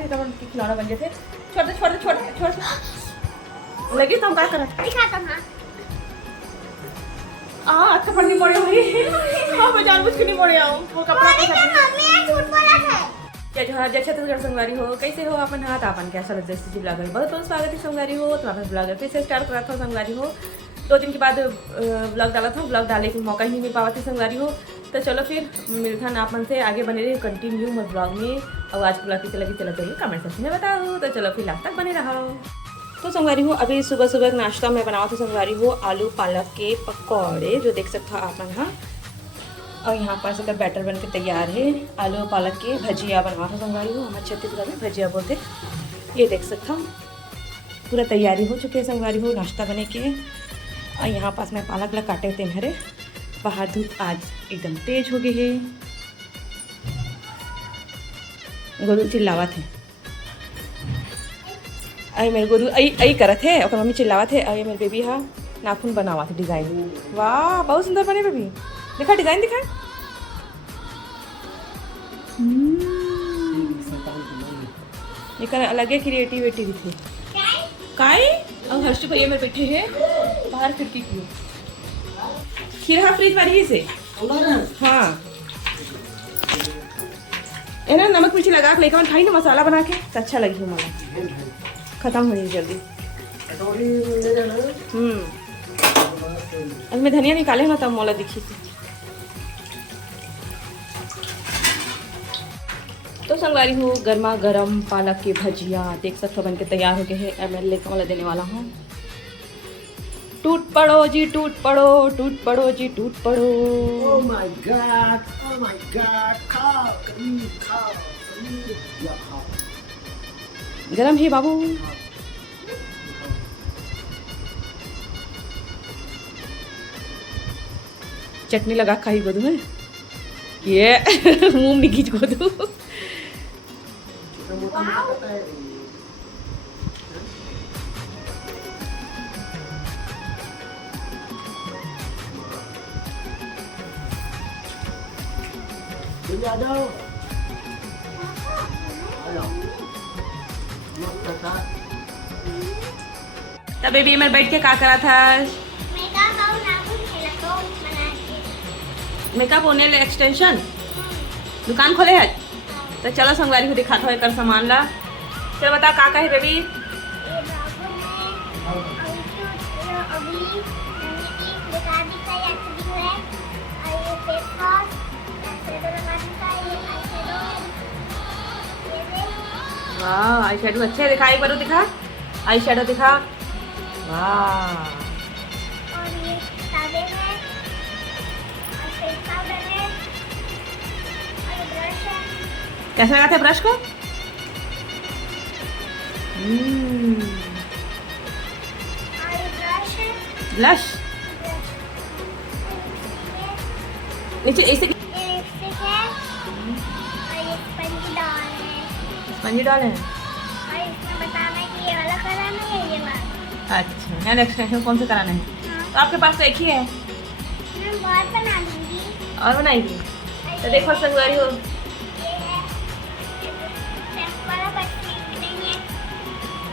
रही तो उनके खिलौना बन गए थे। छोड़ लगी तो हम क्या करें दिखाता हूं। अच्छा पढ़नी पड़े हुई हाँ मैं जानबूझ के नहीं पड़े आऊँ वो कपड़ा मम्मी झूठ बोला है। जय छत्तीसगढ़ संगवारी हो, कैसे हो अपन? हाथ आपन कैसा लगता है ब्लॉगर बहुत बहुत स्वागत है संगवारी हो। तो आपन ब्लॉगर फिर से स्टार्ट करा था संगवारी हो। 2 दिन के बाद ब्लॉग डाला था, ब्लॉग डालने का मौका ही नहीं मिल पावा थी संगवारी हो। तो चलो फिर मिलथन आपन से आगे बने रहे कंटिन्यू मोर ब्लॉग में। और आज ब्लॉग कैसे लगी चला चाहिए कमेंट सेक्शन में बताओ। तो चलो फिर लास्ट तक बने रहो। तो संगवारी हो अभी सुबह सुबह नाश्ता में बनावा था संगवारी हो आलू पालक के पकौड़े, जो देख सकते हो आपन हाँ। और यहाँ पर इसका बैटर बन के तैयार है। आलू पालक के भजिया बनवा था संगवारी हो, हमारे छत्तीसगढ़ में भजिया बोलते। ये देख सकता हूँ पूरा तैयारी हो चुकी है संगवारी हो नाश्ता बने के। और यहाँ पास में पालक लग काटे होते हरे। बाहर धूप आज एकदम तेज हो गई है। गोलू चिल्लावत है, अरे मेरे गोलू आई करत है और मम्मी चिल्लावत है। अरे मेरे बेबी हाँ नाखून बनावा थे डिज़ाइन। वाह बहुत सुंदर बने बेबी, दिखा डिज़ाइन दिखा। अलग क्रिएटिविटी दिखी काई। और हर्ष भैया मेरे बैठे हैं बाहर खिड़की की। खीर हाँ फ्रिज वाली ही से हाँ है ना। नमक मिर्ची लगा के लेकर खाई ना मसाला बना के तो अच्छा लगी मला। खत्म हो रही जल्दी। अब मैं धनिया निकाले ना तब मोला दिखी थी। तो संगवारी हूँ गर्मा गर्म पालक की भजिया देख सकते हो बन के तैयार हो गए हैं। अब मैं लेकर वाला देने वाला हूँ। टूट पड़ो जी टूट पड़ो, टूट पड़ो जी टूट पड़ो। Oh my God, खाओ खाओ या खाओ। गरम है बाबू। चटनी लगा खाई गोदू है ये मुंह में खींच गोदू। तब बेबी मैं बैठ के क्या करा था? मेकअप होने ले एक्सटेंशन दुकान खोले है। तो चलो संगवारी को दिखाता हूँ एक सामान ला। चलो बताओ का है बेबी? वाह आई शेडो अच्छे दिखा, एक बार दिखा आई शेडो दिखा। वाह कैसे लगाते हैं ब्रश को? ब्लश नीचे ऐसे स्पंजी डाल है। अच्छा यार एक्सटेंशन कौन सा कराना है? तो आपके पास तो एक ही है और बनाएगी। तो देखो संगवारी हो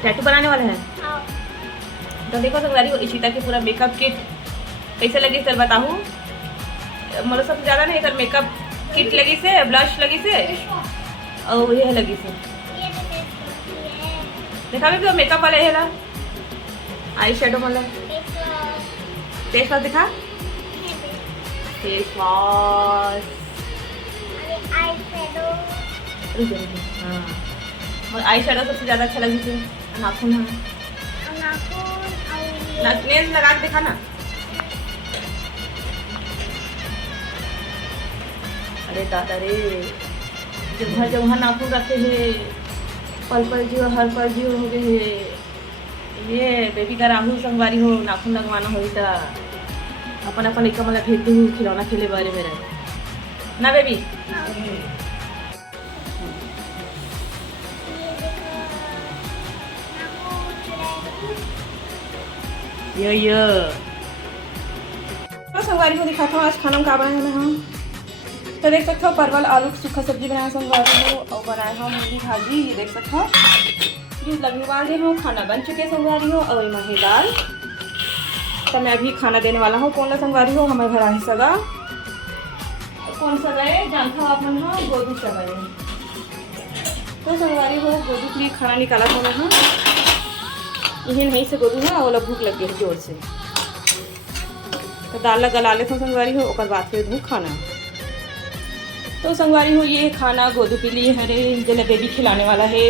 टैटू बनाने वाले हैं। तो देखो संगवारी हो इशिता की पूरा मेकअप किट कैसे लगी सर बताऊँ। मतलब सबसे ज़्यादा नहीं सर मेकअप किट लगी से, ब्लश लगी से और ये लगी से। देखा भी तो मेकअप वाले है ना आई शेडो वाला फेस वॉश दिखा। फेस वॉश हाँ और आई शेडो सबसे ज़्यादा अच्छा लगी थी। नाखून है नेल्स लगा के दिखा ना। अरे दादा रे जगह जगह नाखून रखे है पल जीव हर पल जीव हो गए है। ये बेबी का राहुल संगवारी हो नाखून लगवाना हो तो अपन अपन एक मतलब भेजती हूँ खिलौना खेले बारे में ना बेबी। यो तो संगवारी को दिखाता हूँ आज खाना का बनाया है। हाँ तो देख सकते हो परवल आलू की सूखा सब्जी बनाया संगवारी हो और बनाया हो मूली भाजी। ये देख सकते हो दूध लगी वाले हो, खाना बन चुके संगवारी हो और यहाँ है दाल। तो मैं अभी खाना देने वाला हूँ। कौन ला संगवारी हो हमारे घर आई सगा। कौन सा गए जानता हो आप मन हो गोदू सगाए। तो संगवारी हो गोदू के लिए खाना निकाला था मैं। हाँ यही नहीं से गोदू है और भूख लग गई है जोर से। तो दाल ला गला लेते संगवारी हो और बाद फिर दूँ खाना। तो संगवारी हो ये खाना गोदू के लिए है रे, जले बेबी खिलाने वाला है।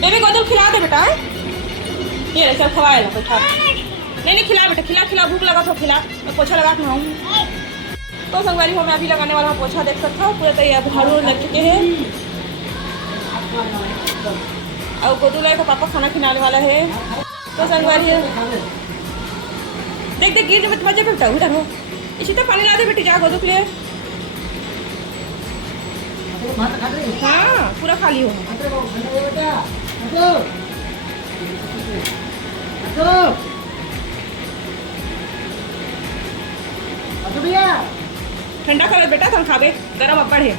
बेबी गोदू खिला दे बेटा। ये रे चल खवाए ला बैठा। नहीं खिला बेटा, खिला खिला, भूख लगा तो खिला। मैं पोछा लगा के आऊँ। तो संगवारी हो मैं अभी लगाने वाला हूँ पोछा। देख सकता हूँ पूरा तैयार झाड़ू लग चुके हैं। और गोदू लाए को पापा खाना खिलाने वाला है। तो संगवारी हो देख देख गिर मत मजे बेटा, उधर हो। इसी तो पानी ला दे बेटी जा गोदू के लिए। हाँ पूरा खाली हो। ठंडा कर बेटा तुम खाबे, गरम अब्बड़ है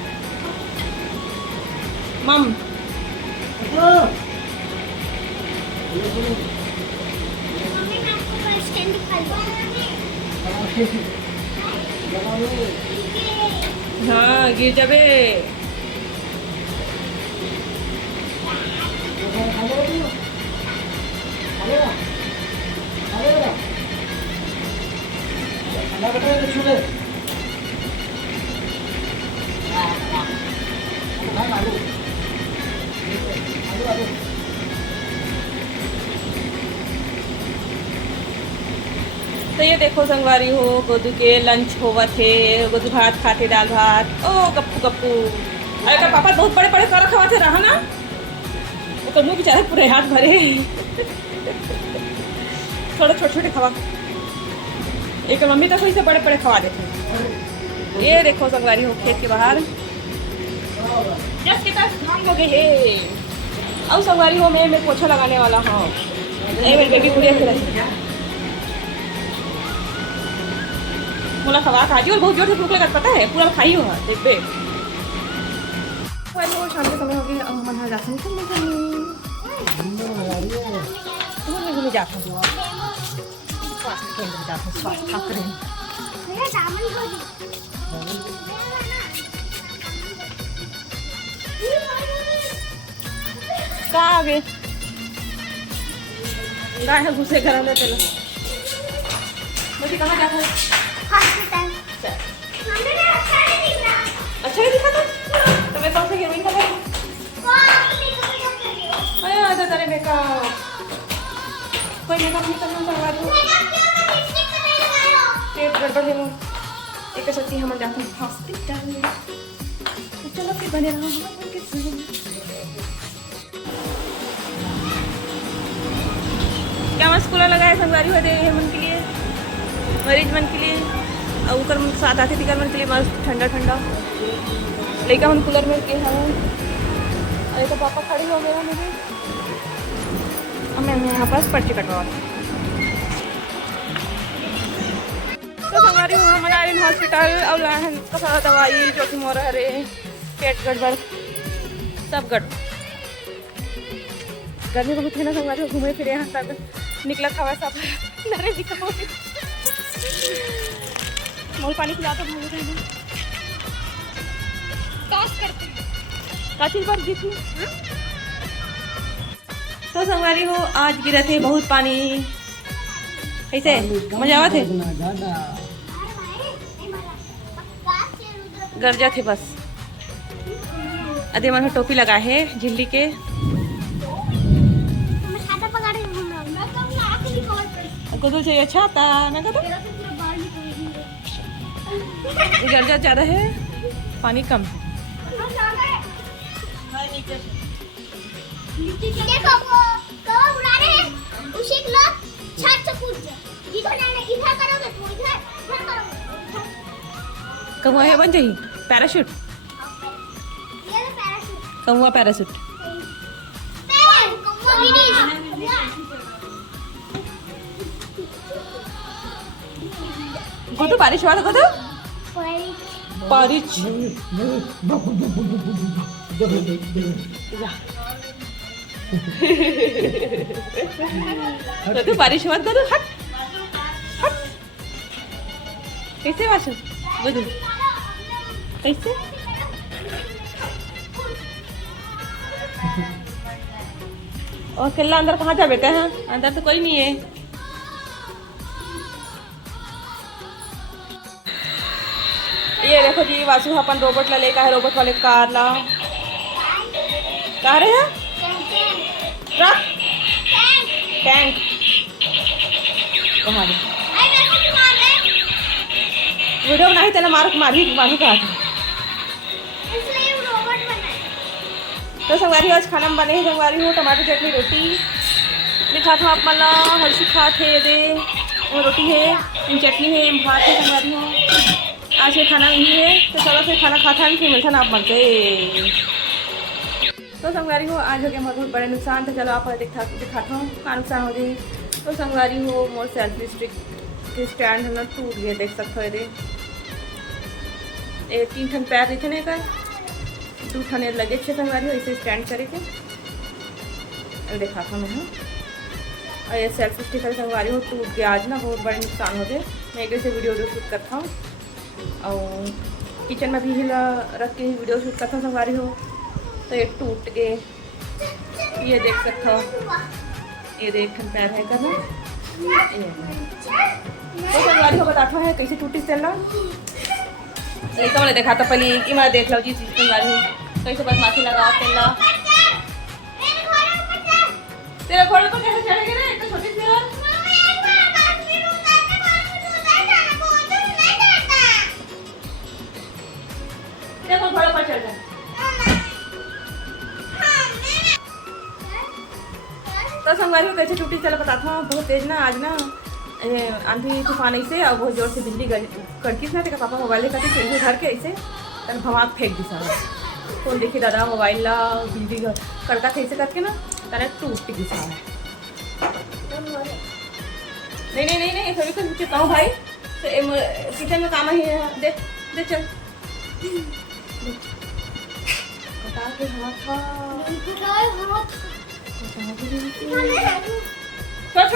मम। हाँ गिर जाबे। तो ये देखो संगवारी हो गोदू के लंच होवा थे। गोदू भात खाते, दाल भात। ओ गप्पू गप्पू। अरे का पापा बहुत बड़े बड़े कर खवाते रहा ना, तो मुँह बेचारे पूरे हाथ भरे। थोड़े छोटे छोटे खवा, एक मम्मी तो से बड़े बड़े खवा देते। ये देखो संगवारी हो खेत के बाहर जस्ट के पास धान हो गए है। अब संगवारी हो मैं पोछा लगाने वाला हूँ। मेरी बेबी गुड़िया खिला मोला खवा खाजी और बहुत जोर से भूख लगा पता है, पूरा खाई हो डिब्बे। शाम के समय हो गया। अब हम यहाँ जाते हैं घूमने जाते हैं। कहाँ आ गए गाय घुसे घर में। चलो मुझे कहाँ जाता है? हॉस्पिटल। अच्छा ही दिखा था तो मैं कौन सा हीरोइन था भाई? अरे आजा तेरे मेकअप। कोई मेकअप नहीं करना करवा दो। पेट गड़बड़ है वो। एक सच्ची हम जाते हैं हॉस्पिटल। चलो फिर बने रहो हमारे साथ। क्या मस्त कूलर लगाया संगवारी हो दे मन के लिए, मरीज मन के लिए। और ऊपर मन साथ आती थी कर मन के लिए मस्त ठंडा ठंडा लेकर हम कूलर में के हैं। अरे तो पापा खड़ी हो गया मुझे। अब मैं यहाँ पास पर्ची कटवा। तो हमारी हमारे हॉस्पिटल और का सारा दवाई जो कि मोर हरे पेट गड़बड़ सब गड़बड़। गर्मी बहुत है ना हमारे घूमे फिरे यहाँ तक निकला खावा सब नरे दिखाओ। मोल पानी खिला तो भूल गए ना टॉस करते काचिल पर जीती। तो संगवारी हो आज गिरा थे बहुत पानी। कैसे मजा आवा थे? गर्जा थे बस। अदे मन टोपी लगाए है झिल्ली के। गोदू चाहिए छाता ना गोदू। गर्जा ज़्यादा है पानी कम है। देखो वो उड़ा रहे हैं उसी के लोग छत से कूद जाए। जिधर जाने इधर करोगे तो इधर करोगे। कहाँ है बन जाही पैराशूट? ये तो पैराशूट। कहाँ पैराशूट? वो गोदू बारिश हुआ था गोदू? बारिश तो बारिश मत करो, हट हट। कैसे वाशु बुझू कैसे और किला अंदर कहाँ जा बेटा है, अंदर तो कोई नहीं है। ये देखो जी वासु अपन रोबोट ला लेकर है, रोबोट वाले कार ला कहाँ रहे हैं, ट्रक टैंक वहाँ वीडियो बनाई तेना मारू कहा था। तो संगवारी आज खाना में बने हैं, संगवारी हो टमाटर चटनी रोटी लिखा था आप मला हर्षी खा थे दे वो रोटी है चटनी है भात है संगवारी हो। आज ये खाना यही है तो चलो फिर खाना खाता नहीं फिर मिलता ना आप बनते। तो संगवारी हो आज हो गया बहुत बड़े नुकसान, तो चलो आप दिखाता हूँ क्या नुकसान हो गए। तो संगवारी हो मोर सेल्फी स्टिक के स्टैंड है ना टूट गए, देख सकते हो ये 3 ठन पैर रही थे ना का 2 ठन लगे थे संगवारी हो इसे स्टैंड करे के दिखाता मैं। और ये सेल्फी स्टिक है संगवारी हो टूट गया आज ना, बहुत बड़े नुकसान हो गए। मैं एक से वीडियो शूट करता हूँ और किचन में भी हिला रख के वीडियो शूट करता हूँ संगवारी हो। तो ये टूट गए, ये देख सकते हो ये देख पैर है करना। तो संगवारी हो बताता है कैसे टूटी चलना लेकिन मैंने देखा था पहले कि मैं देख लो जी संगवारी हो कैसे बस माथी लगा चलना। तेरा घोड़े को कैसे चढ़ेगा ना, एक तो छोटी सी और देखो घोड़े पर चढ़ जाए। तो संगवारी हो कैसे टूटी चला बताता हूँ, बहुत तेज ना आज ना आंधी तूफान ऐसे और बहुत जोर से बिजली कड़की ना देखा पापा मोबाइल लेकर थे घर के ऐसे तन भमाक फेंक दी सारा फोन देखी दादा मोबाइल ला बिजली कड़का थे ऐसे करके ना तने टूट गई सारा। नहीं थोड़ी कुछ चुका हूँ भाई, तो किचन में काम है देख दे चल बता के हाथ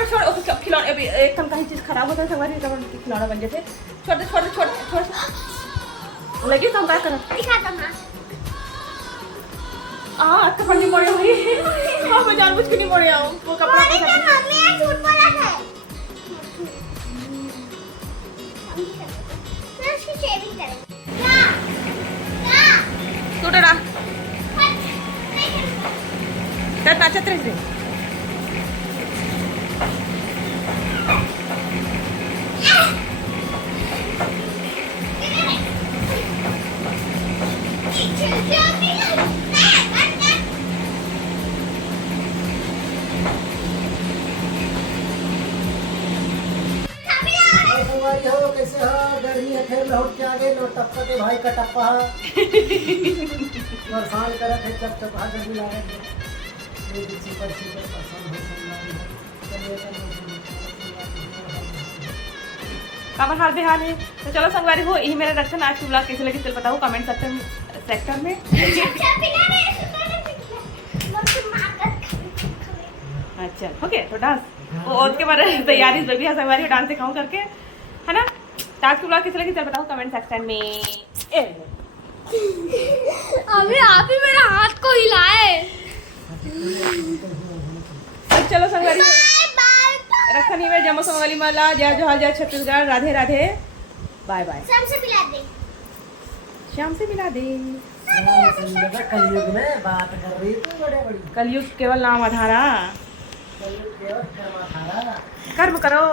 छोड़ ओके खिलौने अभी एक कम कहीं चीज़ खराब होता है संगवारी खिलौना बन जाते छोड़ लगी तो हम क्या करें कपड़ा नहीं मोड़े हुई हाँ मैं जानबूझ के नहीं मोड़े आऊँ वो कपड़ा टूटेगा छत्र से हो कैसे हो गर्मी है फिर लौट के आगे लो टप्पा के भाई का टप्पा परेशान करे थे चप चपा गर्मी लागे काबर हाल बेहाल है। तो चलो संगवारी हो यही मेरा रखन आज की ब्लॉग कैसे लगी चल बताओ कमेंट सेक्टर में। अच्छा ओके तो डांस वो उसके बाद तैयारी जो भी है संगवारी डांस दिखाऊं करके है ना। तो आज की ब्लॉग कैसे लगी चल बताओ कमेंट सेक्शन में। अभी आप ही मेरा हाथ को हिलाए। चलो संगवारी रखनी में जमो संगवाली माला जय जोहार जय छत्तीसगढ़ राधे राधे बाय बाय। शाम से मिला दे कलयुग में बात कर रही थी बड़े बड़ी कलयुग केवल नाम आधारा कलयुग केवल कर्म आधारा कर्म करो।